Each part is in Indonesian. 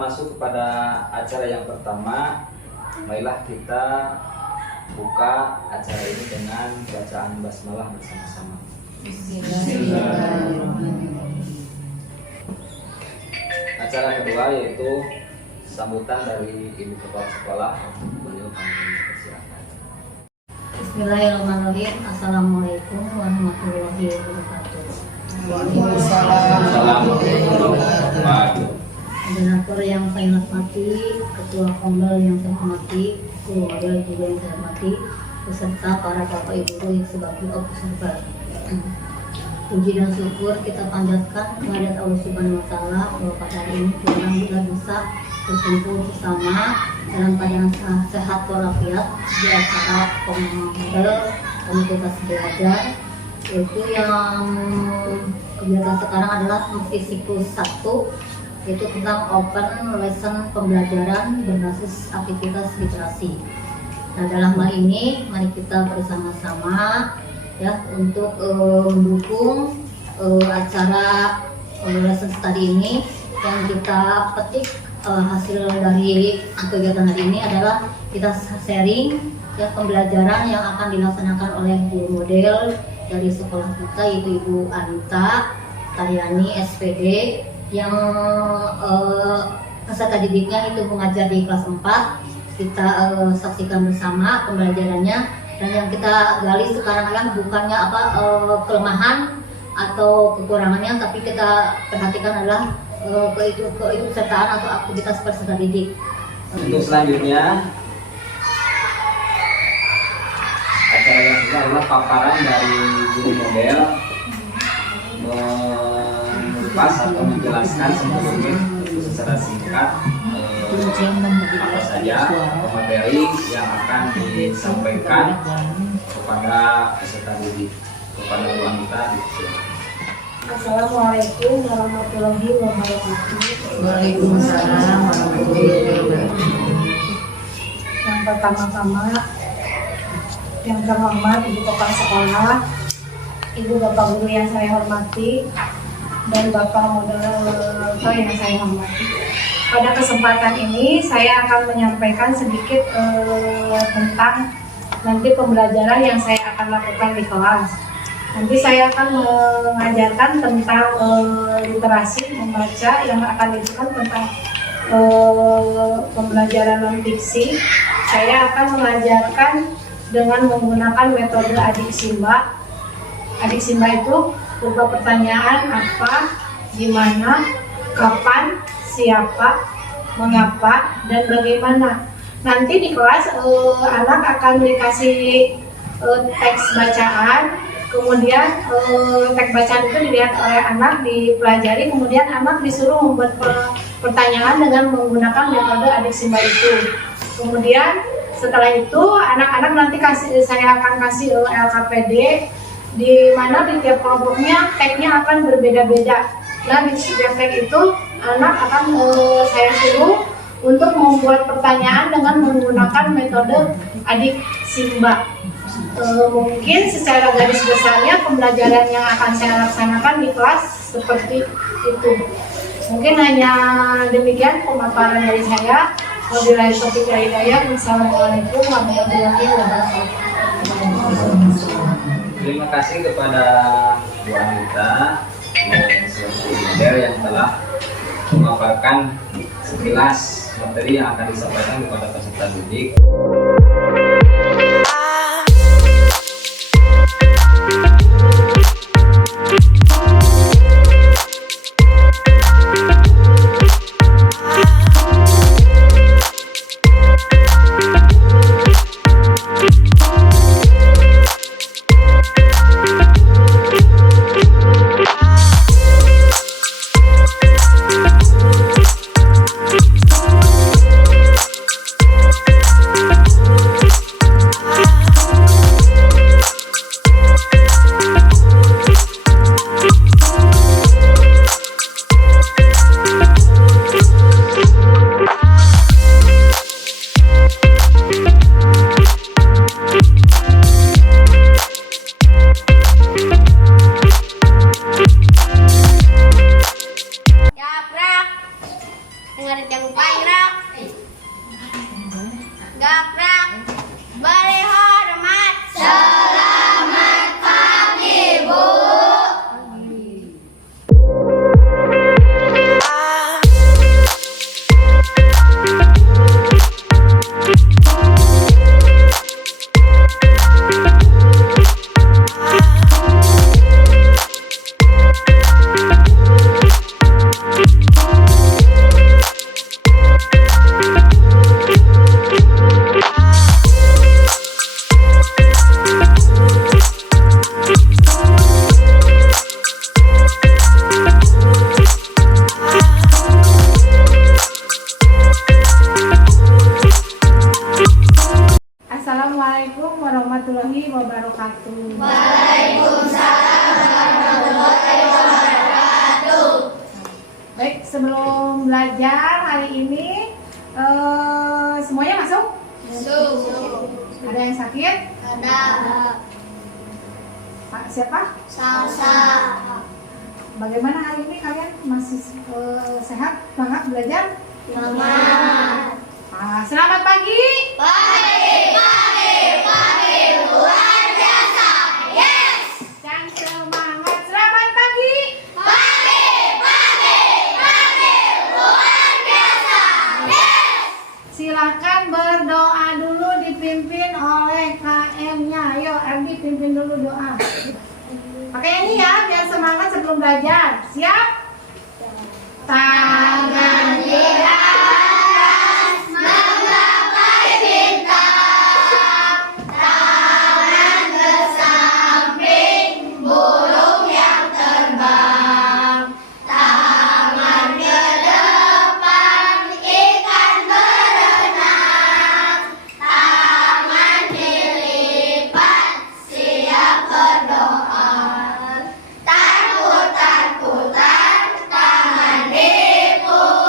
masuk kepada acara yang pertama, marilah kita buka acara ini dengan bacaan basmalah bersama-sama. Acara kedua yaitu sambutan dari Ibu Kepala Sekolah. Beliau kami persilakan. Bismillahirrahmanirrahim. Assalamualaikum warahmatullahi wabarakatuh. Waalaikumsalam warahmatullahi wabarakatuh. Moderator yang saya hormati, Ketua Kombel yang saya hormati, keluarga juga yang saya hormati, beserta para bapak ibu guru yang sebagai observer. Puji dan syukur kita panjatkan kepada Allah Subhanahu Wa Taala bahwa pada hari ini kita alhamdulillah bisa berkumpul bersama dalam keadaan sehat walafiat di acara Kombel Komunitas Belajar, yaitu yang kegiatan sekarang adalah masih siklus 1, yaitu tentang open lesson pembelajaran berbasis aktivitas literasi. Nah, dalam hal ini mari kita bersama-sama ya untuk mendukung acara lesson study ini. Yang kita petik hasil dari kegiatan hari ini adalah kita sharing ya pembelajaran yang akan dilaksanakan oleh guru model dari sekolah kita, yaitu Ibu Anita Taryani SPD, yang peserta didiknya itu mengajar di kelas 4. Kita saksikan bersama pembelajarannya, dan yang kita gali sekarang adalah bukannya kelemahan atau kekurangannya, tapi kita perhatikan adalah keikutsertaan atau aktivitas peserta didik. Untuk selanjutnya, acara yang kedua adalah paparan dari guru model mengupas atau menjelaskan sebelumnya secara singkat apa saja materi yang akan disampaikan kepada peserta didik, kepada wanita di sini. Assalamualaikum warahmatullahi wabarakatuh. Waalaikumsalam warahmatullahi wabarakatuh. Yang pertama-tama, yang terhormat Ibu Kepala Sekolah, Ibu Bapak Guru yang saya hormati, dan Bapak Moderator yang saya hormati. Pada kesempatan ini saya akan menyampaikan sedikit tentang nanti pembelajaran yang saya akan lakukan di kelas. Nanti saya akan mengajarkan tentang literasi membaca yang akan dilakukan tentang pembelajaran non-fiksi. Saya akan mengajarkan dengan menggunakan metode adik simba. Adik simba itu berupa pertanyaan apa, gimana, kapan, siapa, mengapa, dan bagaimana. Nanti di kelas anak akan dikasih teks bacaan, kemudian teks bacaan itu dilihat oleh anak, dipelajari, kemudian anak disuruh membuat pertanyaan dengan menggunakan metode adik simba itu. Kemudian setelah itu anak-anak nanti saya akan kasih LKPD, di mana di tiap kelompoknya tagnya akan berbeda-beda. Nah, di setiap tag itu anak akan saya suruh untuk membuat pertanyaan dengan menggunakan metode adik simba. Mungkin secara garis besarnya pembelajaran yang akan saya laksanakan di kelas seperti itu. Mungkin hanya demikian pemaparan dari saya. Wabillahi taufiq wal hidayah. Wassalamualaikum warahmatullahi wabarakatuh. Terima kasih kepada Bu Anita yang selaku model yang telah memaparkan sekilas materi yang akan disampaikan kepada peserta didik. Bayrak, gakrak, beri hormat. Selamat pagi, Bu. Assalamualaikum warahmatullahi wabarakatuh. Baik, sebelum belajar hari ini semuanya masuk? Ada yang sakit? Ada Pak, siapa? salsa. Bagaimana hari ini kalian? Masih sehat? Semangat belajar? Semangat. Selamat pagi. Pagi, luar biasa. Yes. Dan semangat. Selamat pagi. Pagi, luar biasa. Yes. Silakan berdoa dulu dipimpin oleh KM-nya. Ayo, Erdi pimpin dulu doa. Pakai ini ya, biar semangat sebelum belajar. Siap? Tangan di Atas menggapai bintang, tangan ke samping, burung yang terbang, tangan ke depan, ikan berenang, tangan dilipat, siap berdoa. Putar, tangan diputar.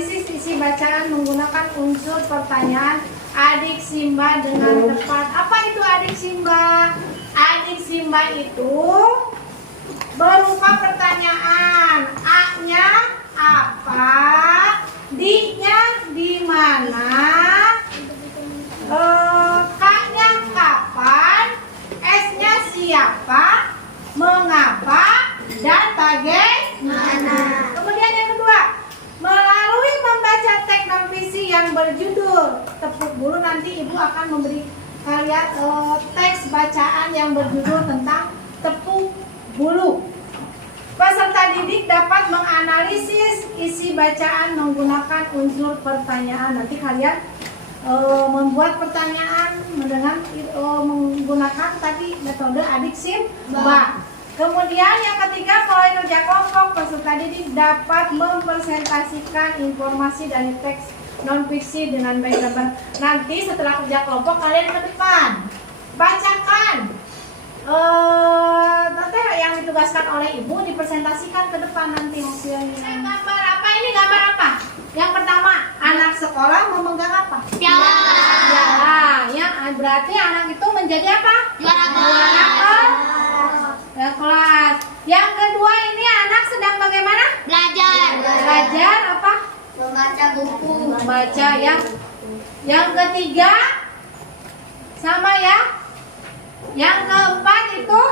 Analisis isi bacaan menggunakan unsur pertanyaan adik Simba dengan tepat. Apa itu adik Simba? Adik Simba itu berupa pertanyaan. A-nya apa? D-nya di mana? K-nya kapan? S-nya siapa? Mengapa? Dan bagaimana? Kemudian yang kedua, melalui membaca teks non-fiksi yang berjudul tepuk bulu, nanti ibu akan memberi kalian teks bacaan yang berjudul tentang tepuk bulu. Peserta didik dapat menganalisis isi bacaan menggunakan unsur pertanyaan. Nanti kalian membuat pertanyaan dengan menggunakan tadi metode adik Simba. Kemudian yang ketiga, mulai kerja kelompok, peserta didik dapat mempresentasikan informasi dari teks non-fiksi dengan baik dan nanti setelah kerja kelompok kalian ke depan bacakan nanti yang ditugaskan oleh ibu dipresentasikan ke depan nanti hasilnya. Gambar apa ini? Gambar apa? Yang pertama, anak sekolah memegang apa? Piala. Piala. Ya, berarti anak itu menjadi apa? Juara kelas. Yang kedua ini anak sedang bagaimana? Belajar. Belajar apa? Membaca buku. Membaca ya. Yang ketiga sama ya. Yang keempat itu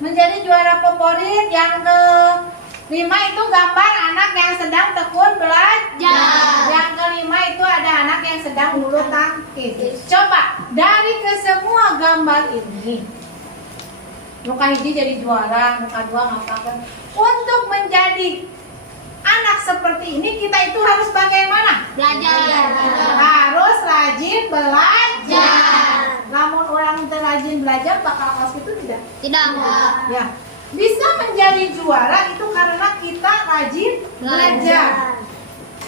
menjadi juara favorit. Yang kelima itu gambar anak yang sedang tekun belajar. Yang kelima itu ada anak yang sedang bulu tangkis. Coba dari kesemua gambar ini, muka hiji jadi juara, muka dua ngapain? Untuk menjadi anak seperti ini kita itu harus bagaimana? Belajar. Harus rajin belajar. Namun orang rajin belajar bakal kelas itu tidak? Tidak. Ya. Bisa menjadi juara itu karena kita rajin belajar.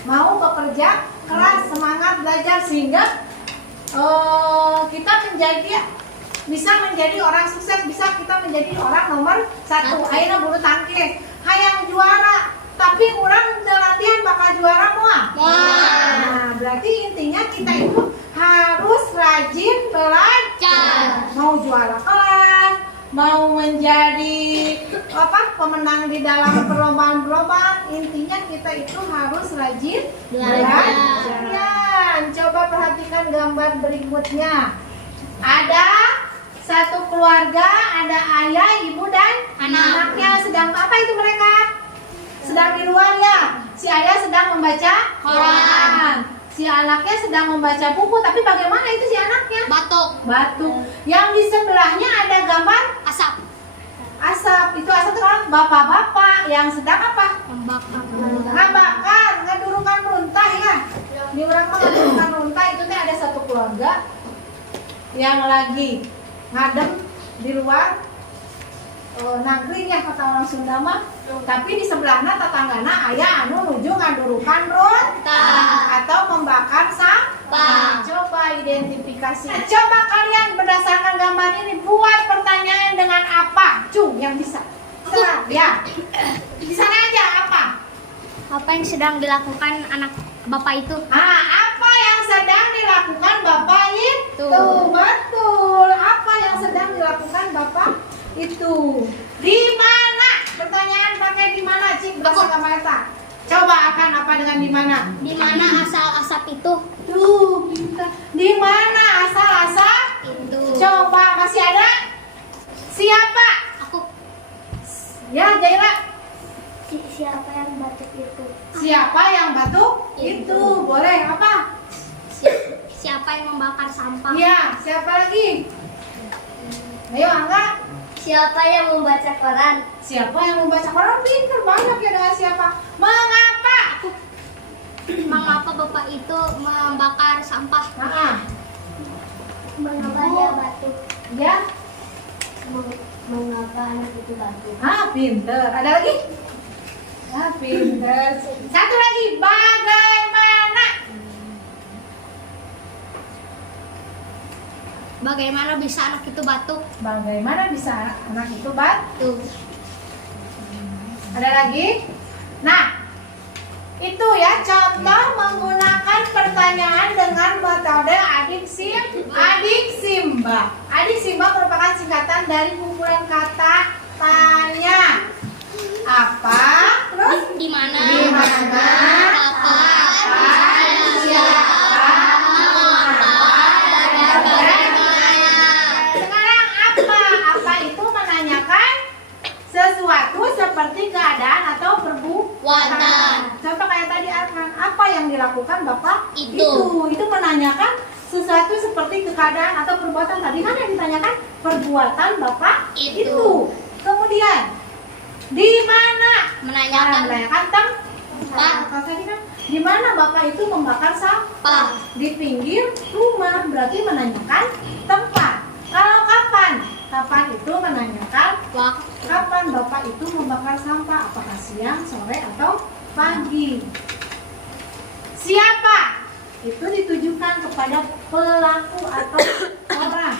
Mau bekerja keras, semangat belajar sehingga kita bisa menjadi orang sukses, bisa kita menjadi orang nomor 1. Akhirnya bulu tangkis, hayang juara, tapi orang latihan bakal juara semua. Nah, berarti intinya kita itu harus rajin belajar. Mau juara kelas, mau menjadi pemenang di dalam perlombaan-perlombaan, intinya kita itu harus rajin belajar. Coba perhatikan gambar berikutnya. Ada satu keluarga, ada ayah, ibu dan anaknya. Sedang apa itu mereka? Sedang di luar ya. Si ayah sedang membaca Quran. Si anaknya sedang membaca buku. Tapi bagaimana itu si anaknya? Batuk. Yang di sebelahnya ada gambar Asap. Itu asap itu kan bapak-bapak yang sedang apa? Ngabakar, ngedurukan runtah ya. Di orang mah ngedurukan runtah itu teh ada satu keluarga yang lagi ngadem di luar nagrinya kata orang Sunda mah, tapi di sebelahnya tetanggana aya anu nuju ngadurukan runtah atau membakar sampah. Coba identifikasi. Coba kalian berdasarkan gambar ini buat pertanyaan dengan apa? Yang bisa. Ya. Di sana aja apa? Apa yang sedang dilakukan anak bapak itu? Apa yang sedang dilakukan bapak itu? Betul. Apa yang sedang dilakukan bapak itu? Di mana? Pertanyaan pakai di mana, Cik? Berdasarkan Marta. Coba akan apa dengan di mana? Di mana asal asap itu? Tuh, pintar. Di mana asal asap Itu. Coba masih ada? Siapa? Aku. Ya, Jaira. Siapa yang batuk itu? Siapa yang batuk? Itu. Boleh apa? Siapa yang membakar sampah? Iya, siapa lagi? Ayo, Angga. Siapa yang membaca koran? Siapa yang membaca Quran? Pintar banyak ya dengan siapa? Mengapa? Mengapa bapak itu membakar sampah? Mengapa dia batuk? Ya. Mengapa anak itu batuk? Pintar. Ada lagi? Pintar. Satu lagi. Bagaimana? Bagaimana bisa anak itu batuk? Bagaimana bisa anak itu batuk? Tuh. Ada lagi? Nah, itu ya contoh menggunakan pertanyaan dengan metode adik Simba. Adik Simba merupakan singkatan dari kumpulan kata tanya. Apa? Terus? Di mana? Di mana? Apa? Siapa? Sekarang apa? Apa itu menanyakan sesuatu seperti keadaan atau perbuatan. Contoh kayak tadi Arkan, apa yang dilakukan Bapak? Itu menanyakan sesuatu seperti keadaan atau perbuatan. Tadi kan yang ditanyakan perbuatan Bapak itu. Kemudian di mana? Menanyakan tempat. Tadi kan di mana Bapak itu membakar sampah? Di pinggir rumah, berarti menanyakan tempat. Kalau kapan? Kapan itu menanyakan kapan Bapak itu membakar sampah? Apakah siang, sore, atau pagi? Siapa? Itu ditujukan kepada pelaku atau orang.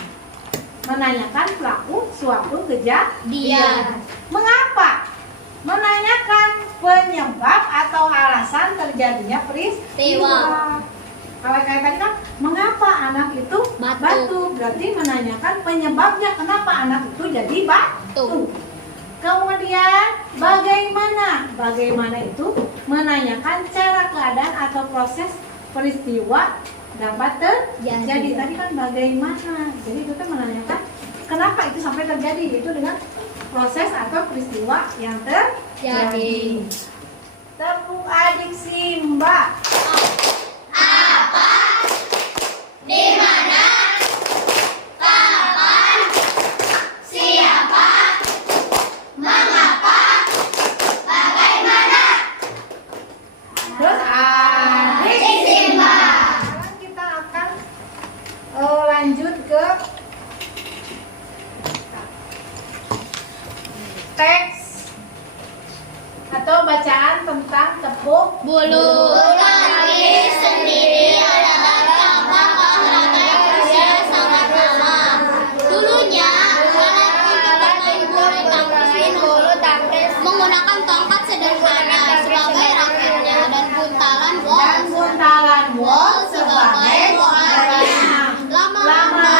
Menanyakan pelaku suatu kejadian. Mengapa? Menanyakan penyebab atau alasan terjadinya peristiwa. Kalau kayak tadi kan, mengapa anak itu batuk? Berarti menanyakan penyebabnya kenapa anak itu jadi batuk. Kemudian bagaimana? Bagaimana itu menanyakan cara keadaan atau proses peristiwa dapat terjadi. Tadi kan bagaimana. Jadi itu kan menanyakan kenapa itu sampai terjadi. Itu dengan proses atau peristiwa yang terjadi. Tepuk adik Simba. Apa? Di mana? Kapan? Siapa? Mengapa? Bagaimana? Terus adik Simba. Sekarang kita akan lanjut ke teks atau bacaan tentang tepuk Bulu tangkis sendiri adalah cabang olahraga yang berusia sangat lama. Dulunya, anak untuk bermain bulu tangkis menggunakan tongkat sederhana sebagai raketnya dan buntalan wol sebagai bolanya. Lama-lama,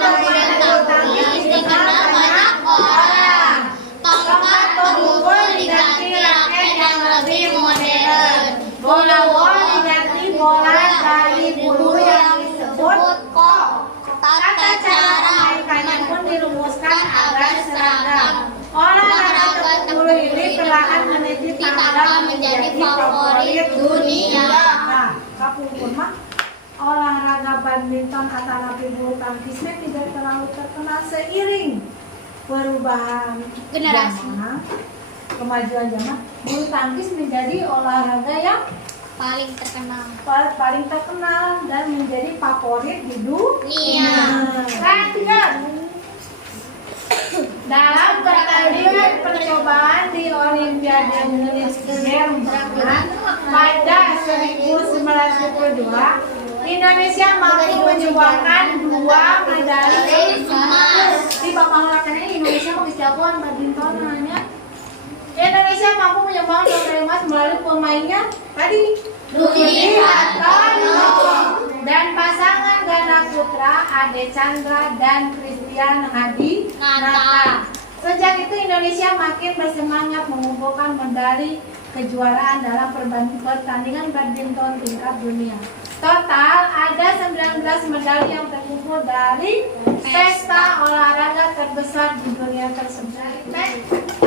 bulu tangkis dikenal banyak orang. Tongkat pemukul diganti raket yang lebih modern. bola wol diganti bola dari bulu yang disebut kok. Tata cara mainkannya pun dirumuskan agar seragam. Olahraga tepuk bulu ini perlahan meniti tangga menjadi favorit dunia. Nah, kapungkur mah olahraga badminton atau bulu tangkisnya tidak terlalu terkenal seiring perubahan Generasi. zaman, kemajuan zaman. Bulu tangkis menjadi olahraga yang Paling terkenal. paling terkenal dan menjadi favorit di dunia. Iya. Perhatikan, dalam pertandingan percobaan di Olimpiade Jerman pada 1922, Indonesia mampu menyumbangkan 2 medali emas. Di Bapak Ngelakannya Indonesia mau jagoan badminton hanya. Indonesia mampu menyumbangkan 2 medali emas melalui pemainnya tadi Rudi Hartono dan pasangan ganda putra Ade Chandra dan Christian Hadi Nata. Sejak itu Indonesia makin bersemangat mengumpulkan medali kejuaraan dalam pertandingan badminton tingkat dunia. Total ada 19 medali yang terkumpul dari pesta olahraga terbesar di dunia tersebut.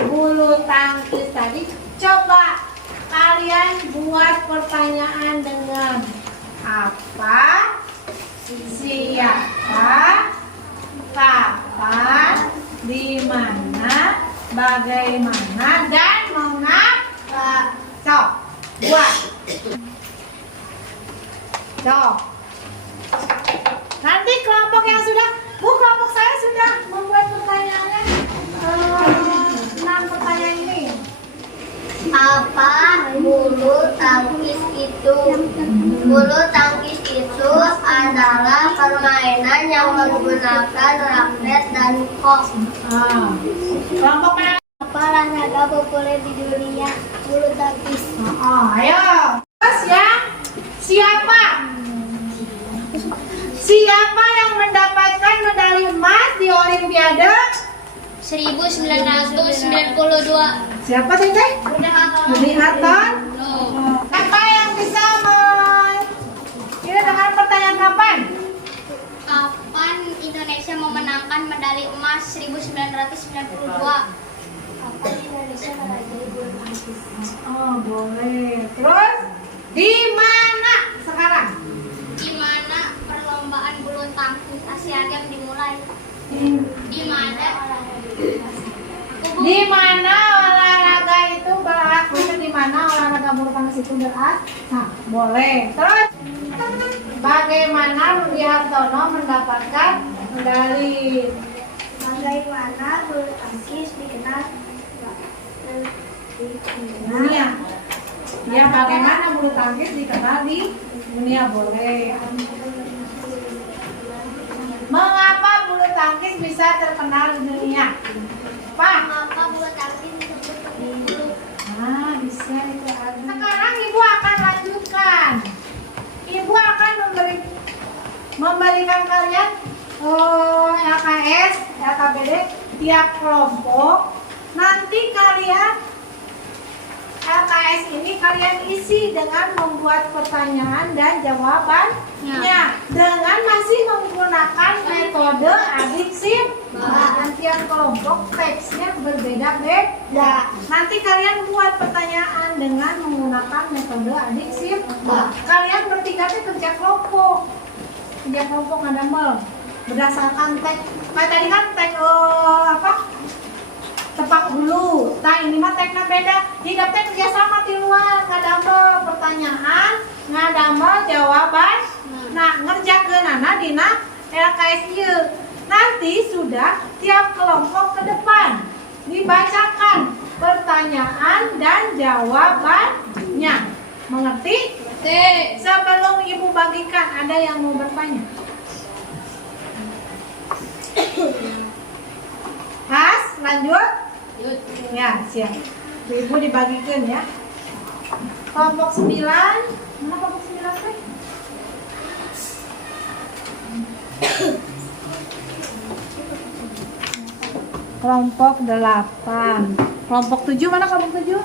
Bulu tangkis tadi. Coba kalian buat pertanyaan dengan apa, siapa, kapan, di mana, bagaimana, dan mengapa. Sok, buat. Sok. Nanti kelompok yang sudah, kelompok saya sudah membuat pertanyaannya 6 pertanyaan ini. Apa bulu tangkis itu? Bulu tangkis itu adalah permainan yang menggunakan raket dan kok. Kelompok mana? Apa olahraga populer di dunia? Bulu tangkis. Ayo. di Olimpiade 1992. siapa Teteh? Budi Harton. Siapa yang bisa ini dengan pertanyaan kapan? Kapan Indonesia memenangkan medali emas 1992? Kapan Indonesia merajai bulu tangkis? Oh boleh. Terus di mana sekarang? Di mana perlombaan bulu tangkis Asia Games dimulai? Di mana? Di mana olahraga itu berlangsung? Di mana olahraga bulu tangkis itu berlangsung? Nah, boleh. Terus bagaimana Budi Hartono mendapatkan medali? Bagaimana bulu tangkis dikenal di Dunia. Ya, bagaimana bulu tangkis dikenal di dunia? Boleh. Mengapa bulu tangkis bisa terkenal di dunia? Pak? Mengapa bulu tangkis disebut pemilu? Nah, bisa itu ada. Sekarang Ibu akan lanjutkan. Ibu akan memberikan kalian LKS, LKBD tiap kelompok. Nanti kalian LKS ini kalian isi dengan membuat pertanyaan dan jawabannya dengan masih menggunakan metode adik simba. Dan tiap kelompok teksnya berbeda-beda. Nanti kalian buat pertanyaan dengan menggunakan metode adik simba. Kalian bertiga itu kerja kelompok ngadamel berdasarkan teks. Kayak tadi kan teks tepak dulu. Nah ini mah tekna beda. Hidup teh kerjasama di luar, ngadamel pertanyaan, ngadamel jawaban. Nah ngerjakeun anak dina LKS ieu. Nanti sudah tiap kelompok ke depan dibacakan pertanyaan dan jawabannya. Mengerti? Sebelum Ibu bagikan, ada yang mau bertanya? Has, lanjut? Ya, siap. Ibu dibagikan ya. Kelompok 9. Mana kelompok 9 teh? Kelompok 8. Kelompok 7 mana kelompok 7?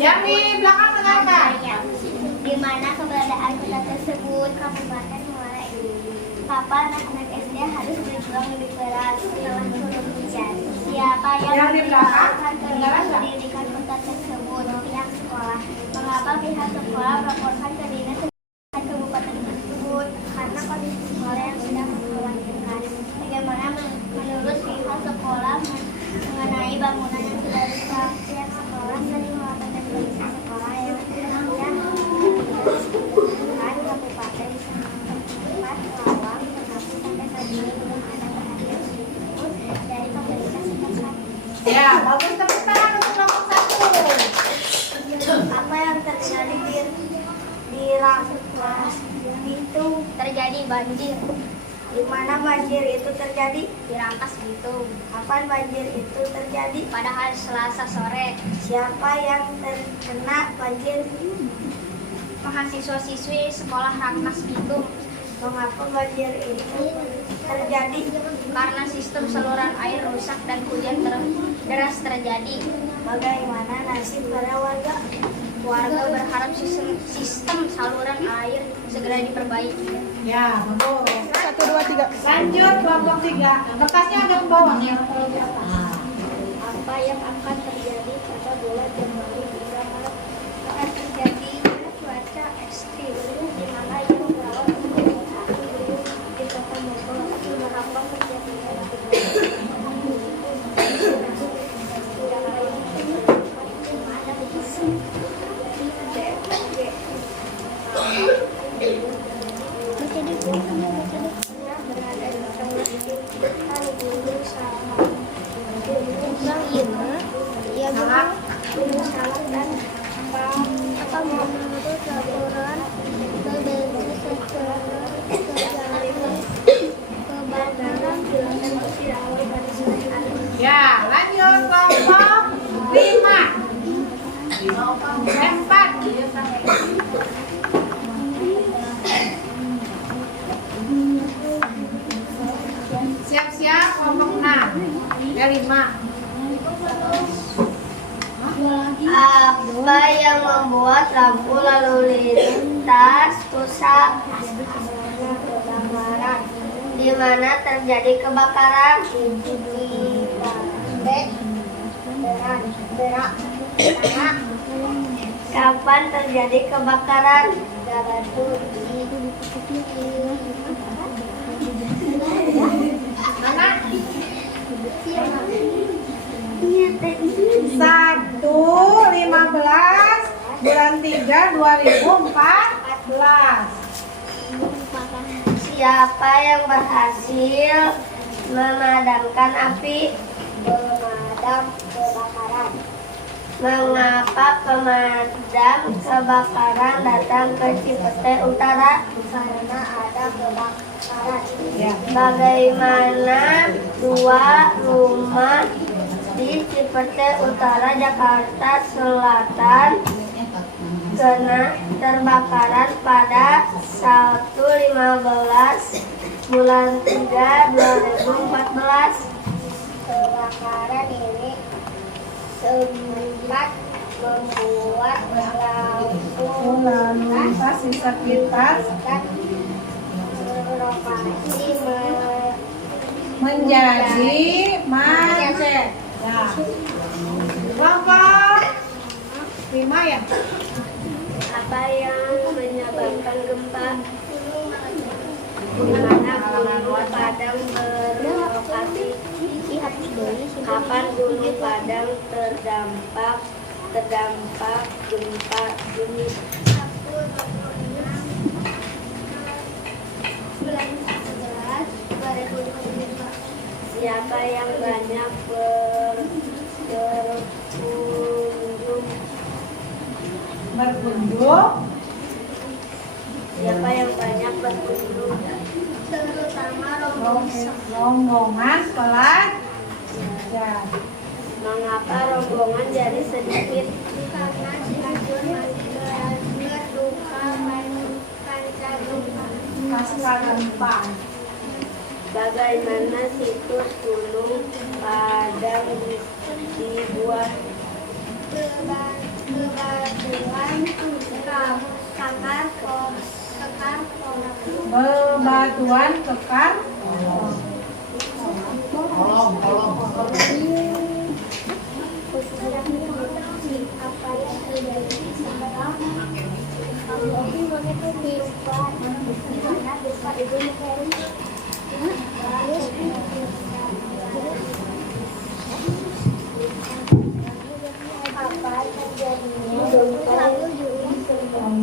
Yang di belakang kenapa? Di mana keberadaan kota tersebut? Kabupaten Muara Enim. Papa anak-anak SD harus berjuang lebih keras setelah turun hujan. Siapa yang di belakang mendirikan kota tersebut? Pihak sekolah. Mengapa pihak sekolah melaporkan ke dinas pendidikan kabupaten tersebut? Karena kondisi sekolah yang sudah mengkhawatirkan. Bagaimana menurut pihak sekolah mengenai bangunan yang sudah rusak? Pihak sekolah sering melaporkan kondisi sekolah yang kabupaten tempat lawang tetapi sampai saat ini Ya, bagus, tepuk tangan untuk nomor 1. Apa yang terjadi di Rangkas Bitung? Terjadi banjir. Di mana banjir itu terjadi? Di Rangkas Bitung. Kapan banjir itu terjadi? Pada hari Selasa sore. Siapa yang terkena banjir? Mahasiswa-siswi sekolah Rangkas Bitung. Mengapa banjir itu terjadi? Karena sistem saluran air rusak dan hujan deras terjadi. Bagaimana nasib para warga? Warga berharap sistem saluran air segera diperbaiki. Ya, bagus. 1, 2, 3. Lanjut kelompok 3. Kertasnya ada ke bawah ya. Apa yang akan terjadi pada bulan Januari hingga Maret? Akan terjadi cuaca ekstrim di mana yang berawal dari api gunung di kota Bogor. Mengapa terjadinya Gunung Salak dan apa menurut laporan BBC kebakaran dilakukan awal pada sore hari. Ya, lanjut kelompok 5. 4. Siap-siap kelompok 6. Ya, 5. Apa yang membuat lampu lalu lintas rusak? Kebakaran. Di mana terjadi kebakaran? Berak. Kapan terjadi kebakaran? Mana? 1/15 bulan 3 2014. Siapa yang berhasil memadamkan api? Pemadam kebakaran. Mengapa pemadam kebakaran datang ke Cipete Utara? Karena ada kebakaran. Bagaimana 2 rumah di Cipete Utara, Jakarta Selatan kena terbakaran pada Sabtu 15 bulan 3 2014. Kebakaran ini sempat membuat lampu Lalu lintas di sekitar beroperasi menjadi macet. Ya. Kelompok 5 ya. Apa yang menyebabkan gempa? Di mana Gunung Padang berlokasi? Kapan Gunung Padang terdampak gempa bumi? Bulan 11 2005. Siapa yang banyak Berkunjung. Siapa yang banyak berkunjung? Terutama Rombongan pelajar. Mengapa rombongan jadi sedikit? Karena Cianjur masih berakhir duka pancagempa. Pasca gempa. Bagaimana situs Gunung Padang dibuat? Bebatuan kekar.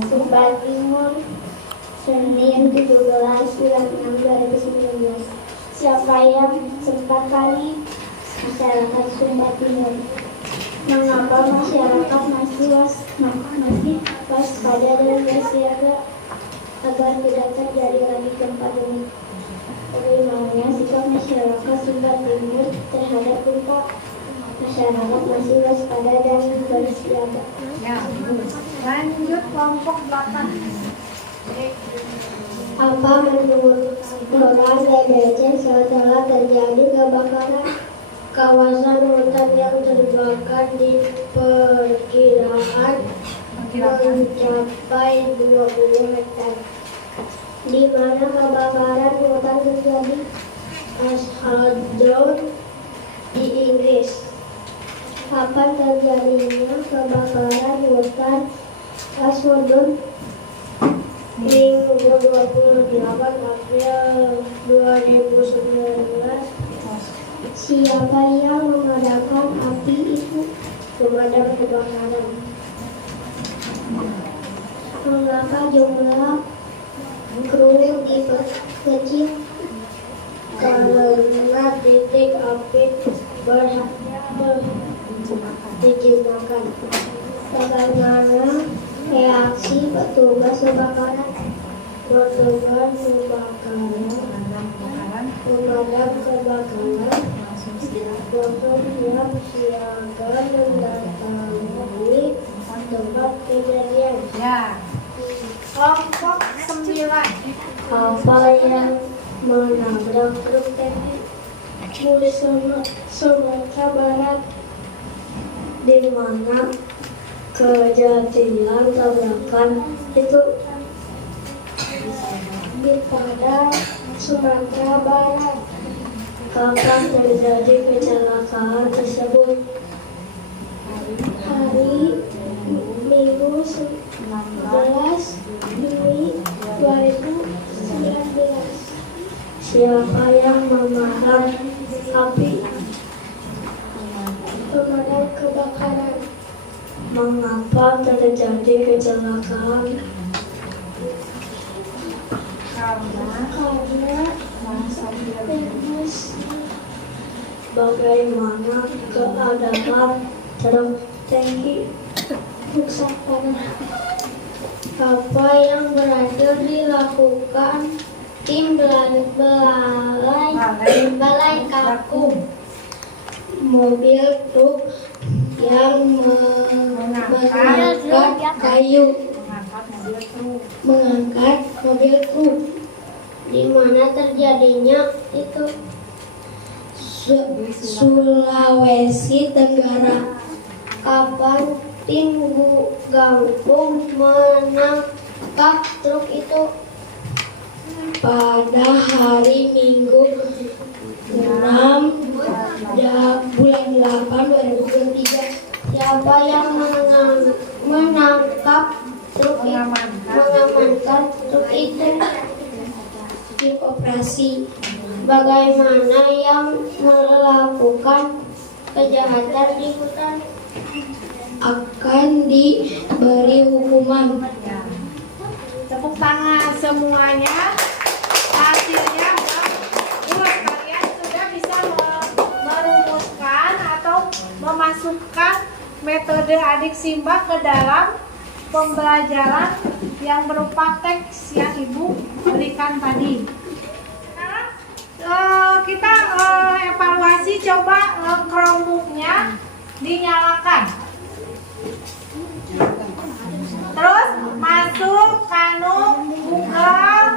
Sumbar Timur Senin 17 bulan 6 2019. Siapa yang sempat kali masyarakat Sumba Timur. Mengapa masyarakat masih waspada dan bersiaga agar tidak terjadi lagi gempa bumi? Bagaimana sikap masyarakat Sumba Timur terhadap gempa? Masyarakat masih waspada dan bersiaga. Ya, lanjut kelompok 8. Apa menurut orang DBC setelah terjadi kebakaran? Kawasan hutan yang terbakar diperkirakan mencapai 20 hektar. Di mana kebakaran hutan terjadi? Ashdown di Inggris. Kapan terjadinya kebakaran hutan Ashdown? Minggu 28 April 2019. Siapa yang memadamkan api itu? Pemadam kebakaran. Mengapa jumlah kru diperkecil? Karena titik api dijinakan. Bagaimana reaksi petugas kebakaran? Pemadam kebakaran langsung siap siaga mendatangi tempat kejadian. Ya. Kelompok 9. Apa yang menabrak truk di Sumatera Barat? Di mana kejadian tabrakan itu? Di Padang, Sumatera Barat. Kapan terjadi kecelakaan tersebut? Hari Minggu 11 Juli 2019. Siapa yang memadam api? Pemadam kebakaran. Mengapa terjadi kecelakaan? Karena bagaimana keadaan truk tangki rusak parah? Apa yang berhasil dilakukan tim balai kakum? Mobil truk yang mengangkat mobil truk. Di mana terjadinya itu? Sulawesi Tenggara. Kapan tim Gampung menangkap truk itu? Pada hari Minggu 6 bulan 8 2023. Siapa yang menangkap truk mengamankan truk itu? Tim operasi. Bagaimana yang melakukan kejahatan di hutan? Akan diberi hukuman. Tepuk tangan semuanya. Hasilnya bagus. Kalian sudah bisa merumuskan atau memasukkan metode adik simbah ke dalam pembelajaran yang berupa teks yang Ibu berikan tadi. Kita evaluasi, coba Chromebook-nya dinyalakan. Terus masuk Google.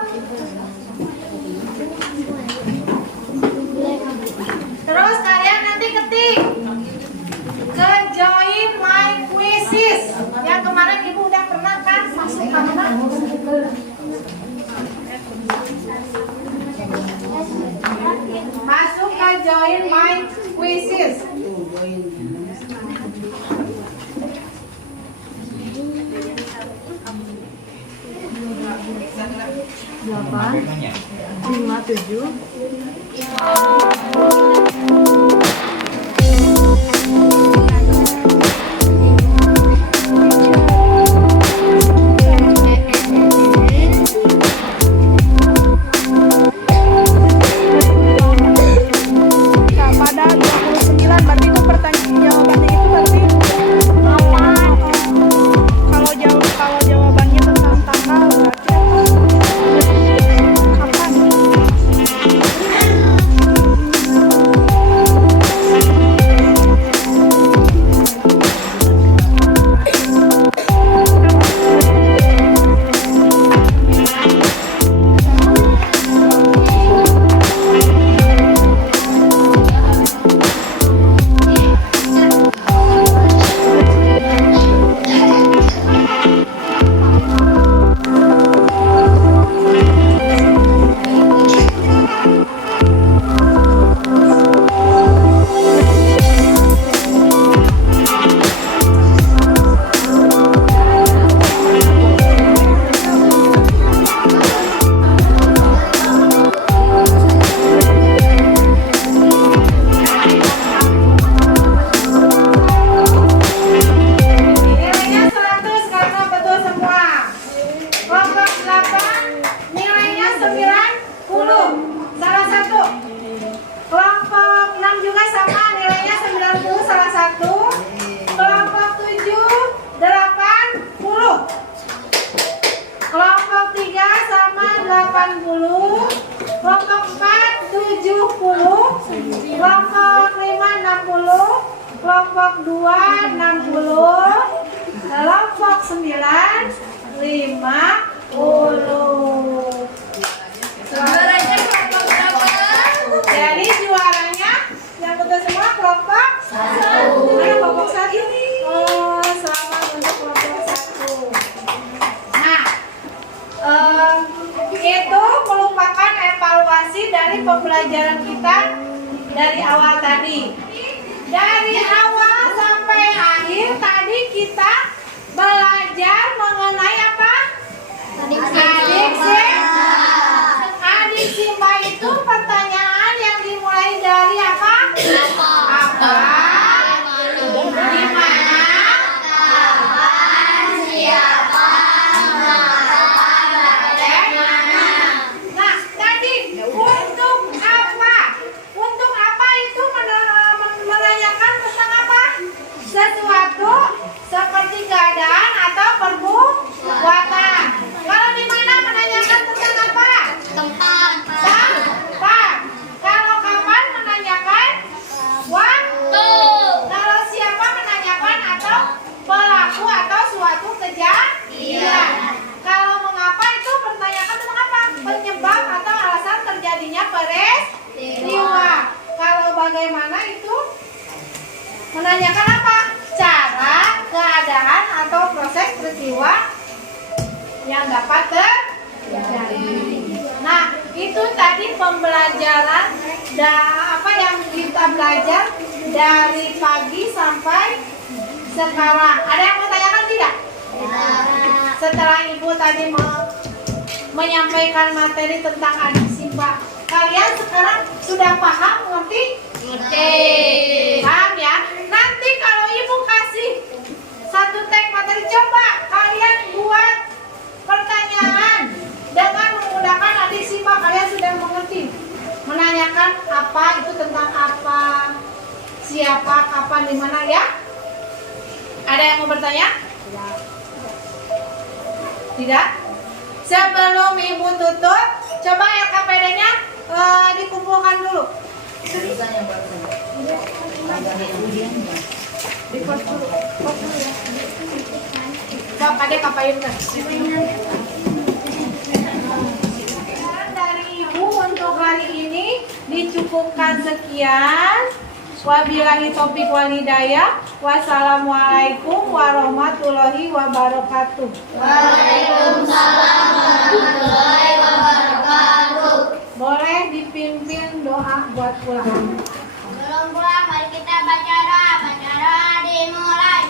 Terus kalian nanti ketik ke Join My Quizzes. Yang kemarin Ibu udah pernah kan masuk ke mana? Masuk ke Join My Quizzes. Delapan, 5, 7. Pada 29 80, kelompok 4 70, kelompok 5 60, kelompok 2 60, kelompok 9 50. Juaranya kelompok berapa? Jadi juaranya yang betul semua kelompok 1. Mana kelompok 1? Oh, selamat untuk kelompok 1. Nah, itu merupakan evaluasi dari pembelajaran kita dari awal tadi. Dari awal sampai akhir tadi kita belajar mengenai apa? Adik Simba itu pertanyaan yang dimulai dari apa? Apa? Di mana? Siapa? Nah, tadi untuk apa? Untuk apa itu menanyakan tentang apa? Sesuatu seperti keadaan atau perbuatan. Kalau di mana menanyakan tentang apa? Tempat. Tempat. Kalau kapan menanyakan waktu. Kalau siapa menanyakan atau pelaku atau suatu kejadian. Kalau mengapa itu menanyakan tentang apa? Penyebab atau alasan terjadinya peristiwa. Kalau bagaimana itu menanyakan apa? Cara, keadaan atau proses peristiwa yang dapat terjadi. Nah, itu tadi pembelajaran apa yang kita belajar dari pagi sampai sekarang. Ada yang mau tanyakan tidak? Setelah Ibu tadi menyampaikan materi tentang adik Simba, kalian sekarang sudah paham, ngerti? Paham ya? Nanti kalau Ibu kasih satu tag materi, coba kalian buat pertanyaan dengan menggunakan adik Simba. Kalian sudah mengerti menanyakan apa itu tentang apa, siapa, kapan, di mana ya? Ada yang mau bertanya? Tidak? Sebelum Ibu tutup, coba LKPD-nya dikumpulkan dulu. Di pos dulu. Pos dulu ya. Bapak deh kapain kan? Dari Ibu untuk hari ini dicukupkan sekian. Wabillahi taufiq wal hidayah. Wassalamualaikum warahmatullahi wabarakatuh. Waalaikumsalam warahmatullahi wabarakatuh. Boleh dipimpin doa buat pulang. Sebelum pulang, mari kita baca doa. Baca doa dimulai.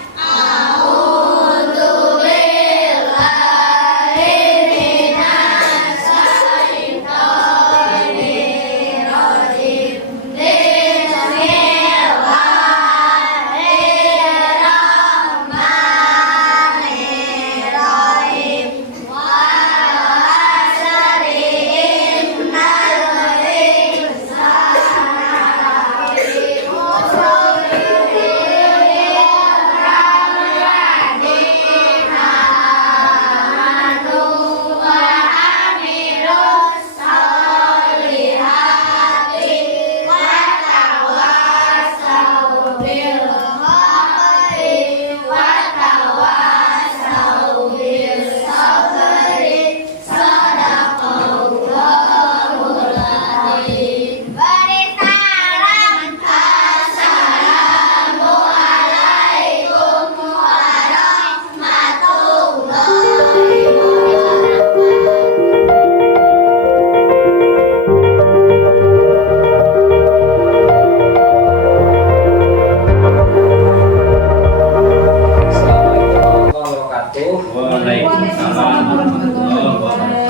Waalaikumsalam warahmatullahi wabarakatuh.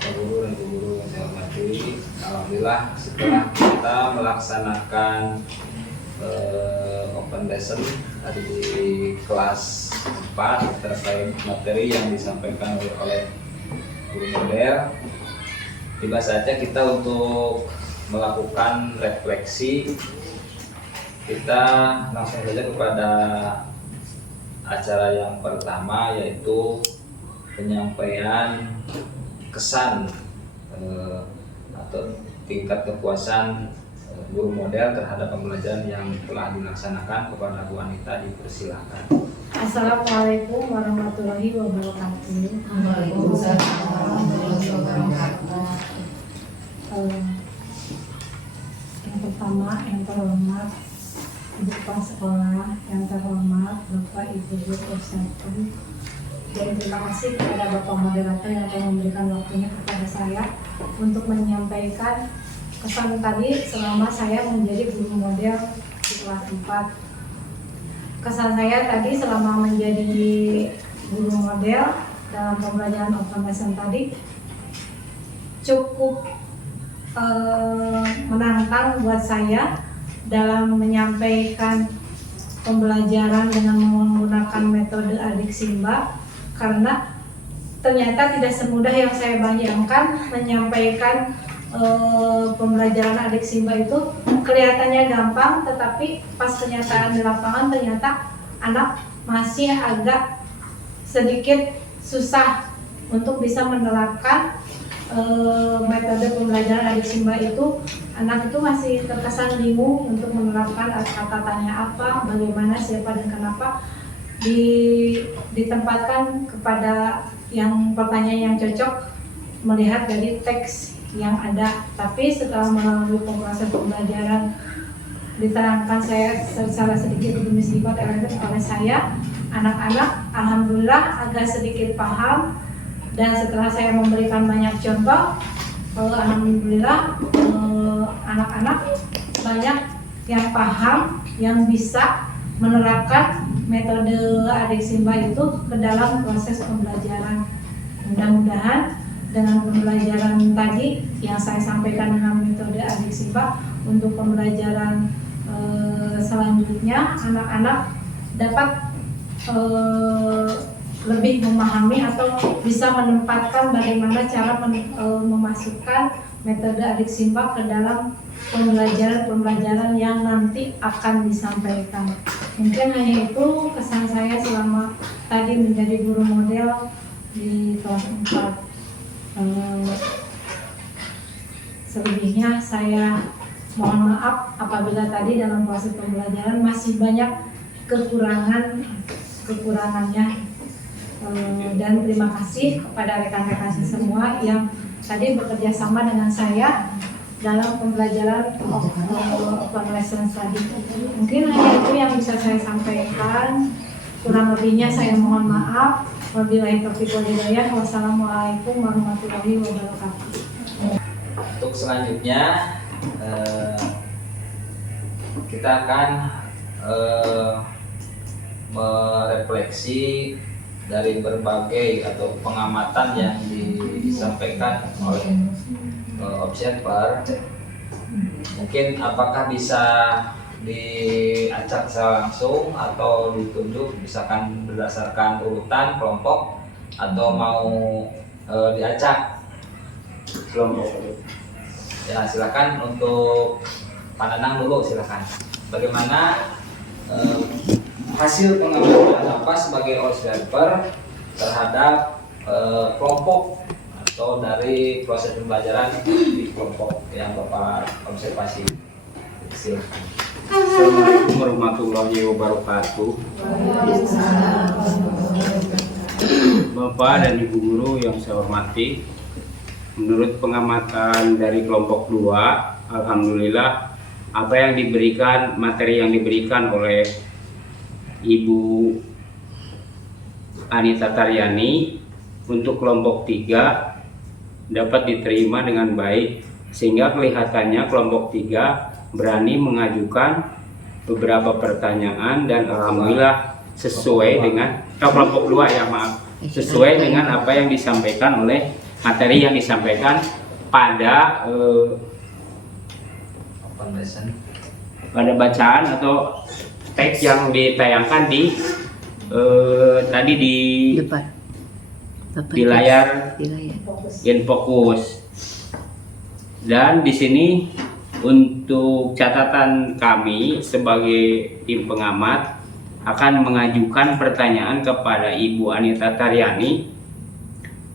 Bapak Guru dan Ibu Guru yang saya hormati, alhamdulillah setelah kita melaksanakan open lesson tadi di kelas 4 terkait materi yang disampaikan oleh guru model, tiba saatnya kita untuk melakukan refleksi. Kita langsung saja kepada acara yang pertama, yaitu penyampaian kesan atau tingkat kepuasan guru model terhadap pembelajaran yang telah dilaksanakan. Kepada Bu Anita dipersilakan. Assalamualaikum warahmatullahi wabarakatuh. Yang pertama, yang terhormat Ibu Kepala Sekolah, yang terhormat Bapak Ibu Guru Satu, dan terima kasih kepada Bapak Moderator yang telah memberikan waktunya kepada saya untuk menyampaikan kesan tadi selama saya menjadi guru model di kelas 4. Kesan saya tadi selama menjadi guru model dalam pembelajaran open lesson tadi cukup menantang buat saya dalam menyampaikan pembelajaran dengan menggunakan metode adik Simba, karena ternyata tidak semudah yang saya bayangkan menyampaikan pembelajaran adik Simba itu. Kelihatannya gampang, tetapi pas kenyataan di lapangan ternyata anak masih agak sedikit susah untuk bisa menerapkan metode pembelajaran adik Simba itu. Anak itu masih terkesan bingung untuk menerapkan kata tanya apa, bagaimana, siapa, dan kenapa, ditempatkan kepada yang pertanyaan yang cocok melihat dari teks yang ada. Tapi setelah melalui proses pembelajaran diterangkan saya secara sedikit demi sedikit oleh saya, anak-anak alhamdulillah agak sedikit paham, dan setelah saya memberikan banyak contoh, alhamdulillah anak-anak banyak yang paham, yang bisa menerapkan metode adik Simba itu ke dalam proses pembelajaran. Mudah-mudahan dengan pembelajaran tadi yang saya sampaikan dengan metode adik Simba, untuk pembelajaran selanjutnya anak-anak dapat lebih memahami atau bisa menempatkan bagaimana cara memasukkan metode adik Simba ke dalam pembelajaran yang nanti akan disampaikan. Mungkin hanya itu kesan saya selama tadi menjadi guru model di kelas 4. Selebihnya saya mohon maaf apabila tadi dalam proses pembelajaran masih banyak kekurangannya, dan terima kasih kepada rekan-rekan semua yang tadi bekerja sama dengan saya dalam pembelajaran open lesson tadi. Mungkin hanya itu yang bisa saya sampaikan, kurang lebihnya saya mohon maaf. Wabillahi taufiq wal hidayah. Wassalamualaikum warahmatullahi wabarakatuh. Untuk selanjutnya kita akan merefleksi dari berbagai atau pengamatan yang disampaikan oleh observer. Mungkin apakah bisa diacak secara langsung atau ditunjuk, misalkan berdasarkan urutan kelompok, atau mau diacak kelompok. Ya, silakan untuk Pak Nanang dulu, silakan. Bagaimana hasil pengamatan apa sebagai observer terhadap kelompok atau dari proses pembelajaran di kelompok yang Bapak observasi? Silakan. Assalamualaikum warahmatullahi wabarakatuh. Bapak dan Ibu guru yang saya hormati, menurut pengamatan dari kelompok 2, alhamdulillah apa yang diberikan, materi yang diberikan oleh Ibu Anita Taryani untuk kelompok 3 dapat diterima dengan baik, sehingga kelihatannya kelompok 3 berani mengajukan beberapa pertanyaan, dan alhamdulillah sesuai dengan kelompok 2 ya, maaf, sesuai dengan apa yang disampaikan oleh materi yang disampaikan pada pada bacaan atau teks yang ditayangkan di tadi di di layar InFocus. Dan di sini untuk catatan kami sebagai tim pengamat akan mengajukan pertanyaan kepada Ibu Anita Taryani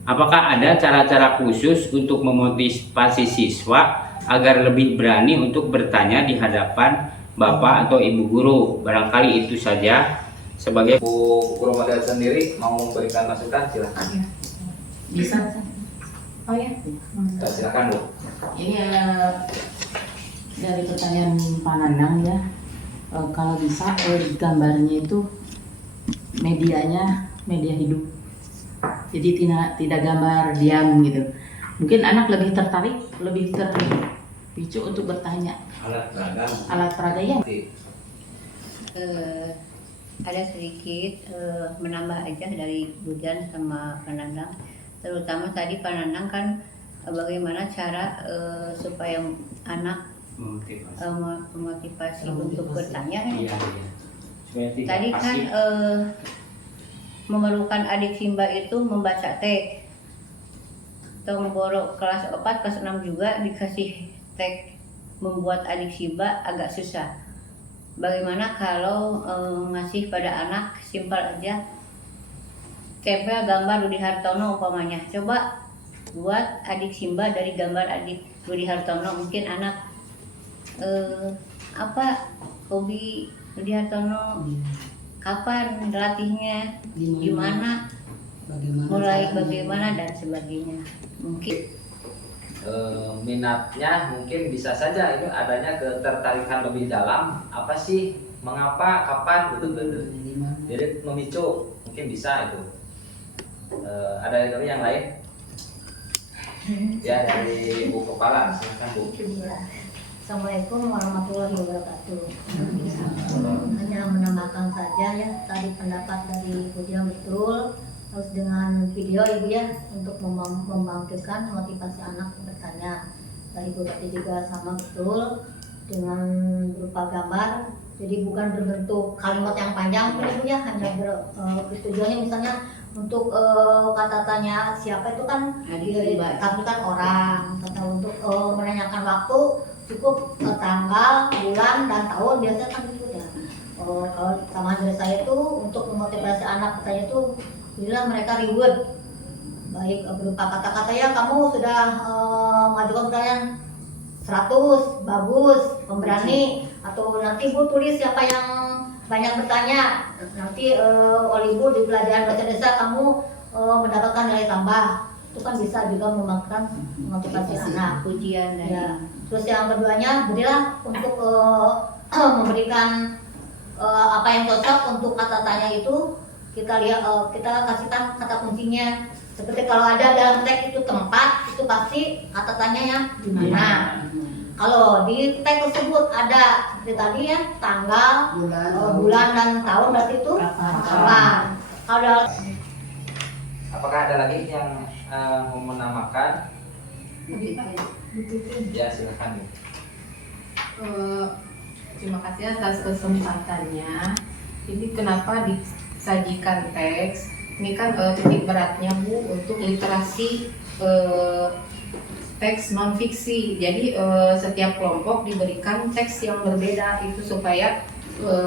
Apakah ada cara-cara khusus untuk memotivasi siswa agar lebih berani untuk bertanya di hadapan Bapak atau Ibu Guru? Barangkali itu saja sebagai Bu guru model sendiri mau memberikan masukan, silahkan. Bisa. Oh ya. Silakan Bu. Ini dari pertanyaan Pak Nanang ya, kalau bisa gambarnya itu medianya media hidup. Jadi tidak gambar diam gitu. Mungkin anak lebih tertarik, lebih terpicu untuk bertanya. Alat peraga ya. Ada sedikit menambah aja dari Bujan sama Panandang, terutama tadi Panandang kan bagaimana cara supaya anak memotivasi untuk bertanya kan? Tadi kan memerlukan adik Simba itu membaca teks. Tonggoro kelas 4, kelas 6 juga dikasih teks membuat adik Simba agak susah. Bagaimana kalau ngasih pada anak simpel aja, tempel gambar Budi Hartono umpamanya. Coba buat adik Simba dari gambar adik Budi Hartono. Mungkin anak hobi Budi Hartono, kapan latihnya, gimana, mulai bagaimana dan sebagainya. Mungkin minatnya mungkin bisa saja itu adanya ketertarikan lebih dalam, apa sih, mengapa, kapan, gitu. Jadi memicu mungkin bisa itu. Ada dari yang lain? Ya, dari Ibu Kepala, silakan Bu. Assalamualaikum warahmatullahi wabarakatuh. Hanya menambahkan saja ya, tadi pendapat dari Ibu Dia betul, harus dengan video Ibu ya, untuk membangkitkan motivasi anak bertanya. Dari Ibu tadi juga sama betul, dengan berupa gambar, jadi bukan berbentuk kalimat yang panjang Ibu ya, hanya tujuannya misalnya untuk kata tanya siapa itu kan ditampilkan orang, atau untuk menanyakan waktu cukup tanggal, bulan, dan tahun biasanya kan gitu ya. Kalau sama dari saya itu untuk memotivasi anak bertanya itu, bila mereka reward baik berupa kata-kata ya, kamu sudah mengajukan pertanyaan 100, bagus, pemberani, atau nanti Bu tulis siapa yang banyak bertanya, nanti oleh Ibu di pelajaran bahasa desa kamu mendapatkan nilai tambah. Itu kan bisa juga membangkitkan motivasi anak. Pujian dari Ya. Terus yang keduanya, berilah untuk memberikan apa yang cocok untuk kata tanya itu. Kita lihat, kita kasihkan kata kuncinya. Seperti kalau ada dalam teks itu tempat, itu pasti kata tanyanya di mana. Kalau di teks tersebut ada seperti tadi ya, tanggal, bulan dan tahun, berarti itu kapan. Kalau Apakah ada lagi yang mau menamakan? Ya, silakan Bu. Terima kasih atas kesempatannya. Jadi kenapa disajikan teks? Ini kan titik beratnya Bu untuk literasi teks non fiksi. Jadi setiap kelompok diberikan teks yang berbeda itu supaya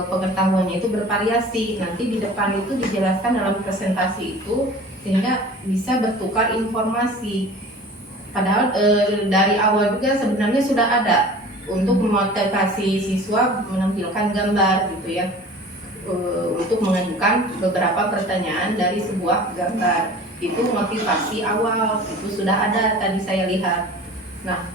pengetahuannya itu bervariasi. Nanti di depan itu dijelaskan dalam presentasi itu sehingga bisa bertukar informasi. Padahal dari awal juga sebenarnya sudah ada untuk memotivasi siswa menampilkan gambar gitu ya, untuk mengajukan beberapa pertanyaan dari sebuah gambar. Itu motivasi awal, itu sudah ada tadi saya lihat. Nah,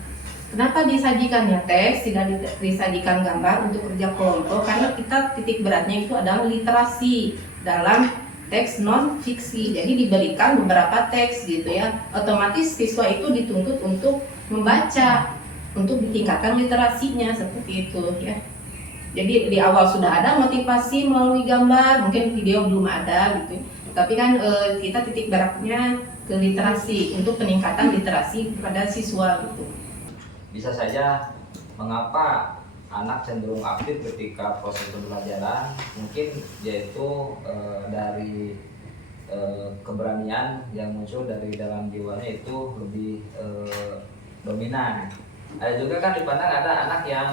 kenapa disajikannya teks, tidak disajikan gambar untuk kerja kelompok? Karena kita titik beratnya itu adalah literasi dalam teks non fiksi. Jadi diberikan beberapa teks gitu ya. Otomatis siswa itu dituntut untuk membaca, untuk ditingkatkan literasinya seperti itu ya. Jadi di awal sudah ada motivasi melalui gambar, mungkin video belum ada gitu. Tapi kan kita titik beratnya ke literasi, untuk peningkatan literasi kepada siswa gitu. Bisa saja mengapa anak cenderung aktif ketika proses pembelajaran, mungkin yaitu dari keberanian yang muncul dari dalam jiwanya itu lebih dominan. Ada juga kan dipandang ada anak yang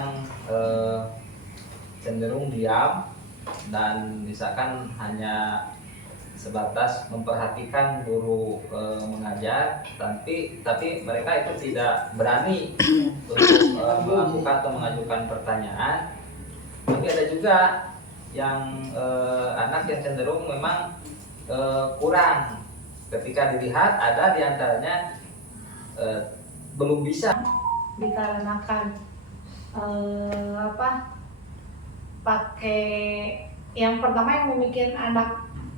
cenderung diam dan misalkan hanya sebatas memperhatikan guru mengajar, tapi mereka itu tidak berani untuk melakukan atau mengajukan pertanyaan. Tapi ada juga yang anak yang cenderung memang kurang, ketika dilihat ada diantaranya belum bisa, dikarenakan pakai yang pertama yang membuat anak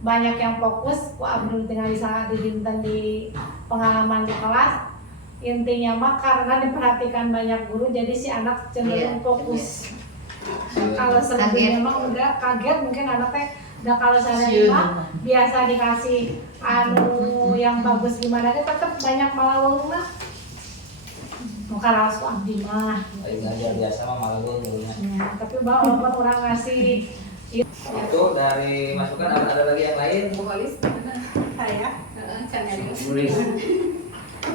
banyak yang fokus. Abdul tinggal dinten di pengalaman di kelas, intinya mah karena diperhatikan banyak guru jadi si anak cenderung fokus. Kalau sebelumnya mah udah kaget, mungkin anaknya udah kalau saya mah biasa dikasih yang bagus gimana tetap banyak malah mah muka rasu abdi mah ngajar biasa mah malah tapi walaupun orang ngasih itu dari masukan. Ada lagi yang lain? Saya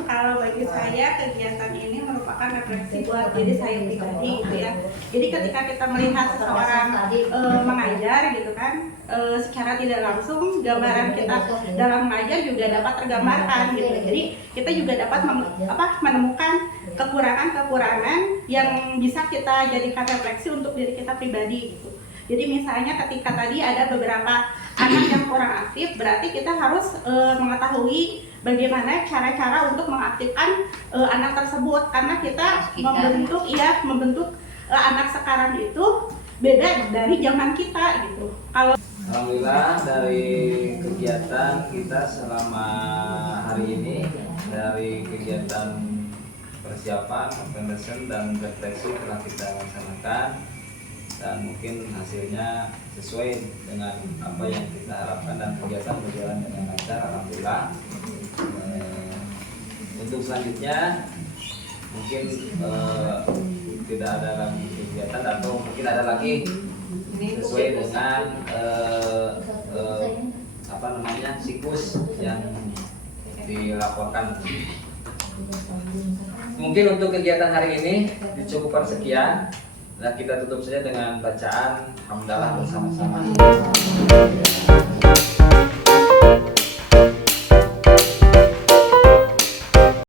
kalau bagi saya kegiatan ini merupakan refleksi buat diri saya pribadi gitu ya. Jadi ketika kita melihat seseorang mengajar gitu kan, secara tidak langsung gambaran kita dalam mengajar juga dapat tergambarkan gitu. Jadi kita juga dapat menemukan kekurangan-kekurangan yang bisa kita jadikan refleksi untuk diri kita pribadi gitu. Jadi misalnya ketika tadi ada beberapa anak yang kurang aktif, berarti kita harus mengetahui bagaimana cara-cara untuk mengaktifkan anak tersebut, karena kita membentuk anak sekarang itu beda dari zaman kita gitu. Kalau alhamdulillah dari kegiatan kita selama hari ini, dari kegiatan persiapan, pembahasan dan refleksi telah kita laksanakan, dan mungkin hasilnya sesuai dengan apa yang kita harapkan dan kegiatan berjalan dengan lancar, alhamdulillah. Untuk selanjutnya mungkin tidak ada lagi kegiatan atau mungkin ada lagi sesuai dengan siklus yang dilaporkan. Mungkin untuk kegiatan hari ini dicukupkan sekian. Nah, kita tutup saja dengan bacaan hamdalah bersama-sama.